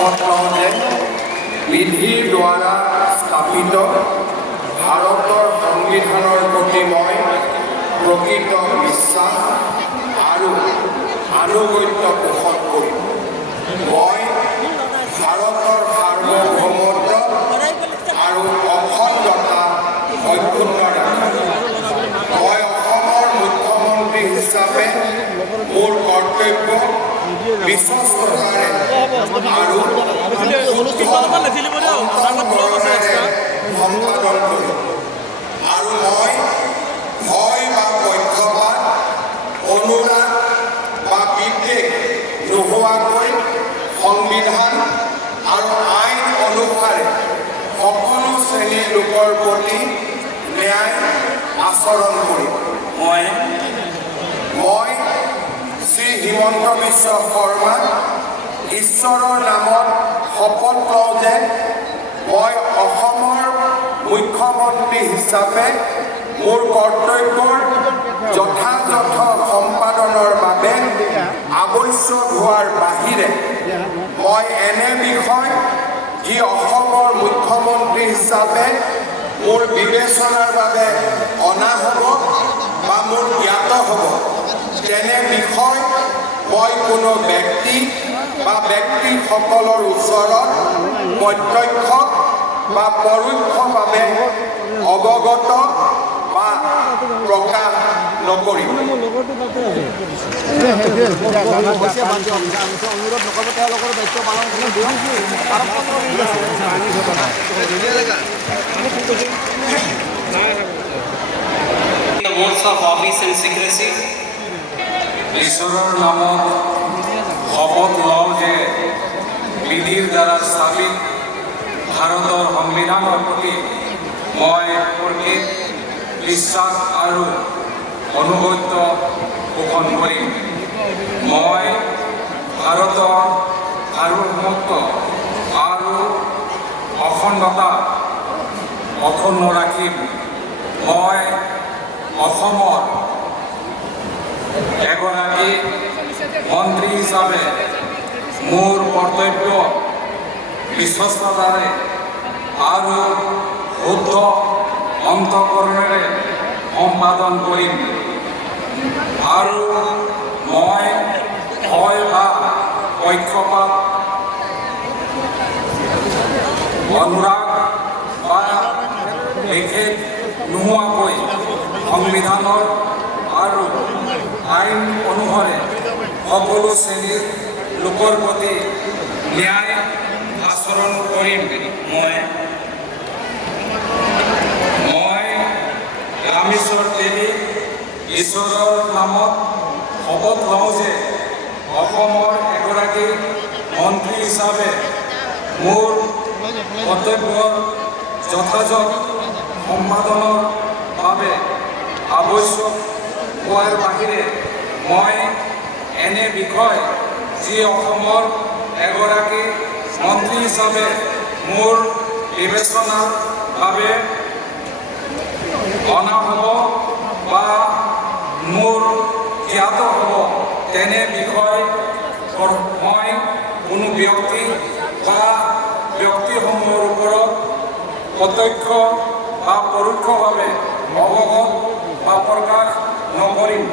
শপত লওঁ যে বিধিৰ দ্বাৰা স্থাপিত ভাৰতৰ সংবিধানৰ প্ৰতি মই প্ৰকৃত বিশ্বাস আৰু আনুগত্য পোষণ কৰিম। মই ভাৰতৰ সাৰ্বভৌমত্ব আৰু অখণ্ডতা অক্ষুণ্ণ ৰাখিম। মই অসমৰ মুখ্যমন্ত্ৰী হিচাপে মোৰ কৰ্তব্য বিশ্বস্ততাৰে আৰু সম্পাদন কৰিম। আৰু মই ভয় বা পক্ষপাত, অনুৰাগ বা বিদ্বেষ নোহোৱাকৈ সংবিধান আৰু আইন অনুসাৰে সকলো শ্ৰেণীৰ লোকৰ প্ৰতি ন্যায় আচৰণ কৰিম। মই শ্ৰী হিমন্ত বিশ্ব শৰ্মা ঈশ্বৰৰ নামত শপত লওঁ যে মই অসমৰ মুখ্যমন্ত্ৰী হিচাপে মোৰ কৰ্তব্যৰ যথাযথ সম্পাদনৰ বাবে আৱশ্যক হোৱাৰ বাহিৰে মই এনে বিষয় যি অসমৰ মুখ্যমন্ত্ৰী হিচাপে মোৰ বিবেচনাৰ বাবে অনা হ'ব বা মোৰ জ্ঞাত হ'ব তেনে বিষয় মই কোনো ব্যক্তি বা ব্যক্তিসকলৰ ওচৰত প্ৰত্যক্ষ বা পৰোক্ষভাৱে অৱগত বা প্ৰকাশ নকৰিম। The oaths of office and secrecy. ঈশ্বৰৰ নামত শপত লওঁ যে বিধিৰ দ্বাৰা স্থাপিত ভাৰতৰ সংবিধানৰ প্ৰতি মই প্ৰকৃত বিশ্বাস আৰু অনুগত্য পোষণ কৰিম। মই ভাৰতৰ সাৰ্বভৌমত্ব আৰু অখণ্ডতা অক্ষুণ্ণ ৰাখিম। মই অসমৰ এগৰাকী মন্ত্ৰী হিচাপে মোৰ কৰ্তব্য বিশ্বস্ততাৰে আৰু শুদ্ধ অন্তঃকৰণেৰে সম্পাদন কৰিম। আৰু মই ভয় বা পক্ষপাত, অনুৰাগ বা বিদ্বেষ নোহোৱাকৈ সংবিধানৰ আৰু আইন অনুসাৰে সকলো শ্ৰেণীৰ লোকৰ প্ৰতি ন্যায় আচৰণ কৰিম। মই ৰামেশ্বৰ তেলী ঈশ্বৰৰ নামত শপত লওঁ যে অসমৰ এগৰাকী মন্ত্ৰী হিচাপে মোৰ কৰ্তব্যৰ যথাযথ সম্পাদনৰ বাবে আৱশ্যক হোৱাৰ বাহিৰে মই এনে বিষয় যি অসমৰ এগৰাকী মন্ত্ৰী হিচাপে মোৰ বিবেচনাৰ বাবে অনা হ'ব বা মোৰ জ্ঞাত হ'ব তেনে বিষয় মই কোনো ব্যক্তি বা ব্যক্তিসমূহৰ ওপৰত প্ৰত্যক্ষ বা পৰোক্ষভাৱে অৱগত বা প্ৰকাশ নকৰিম।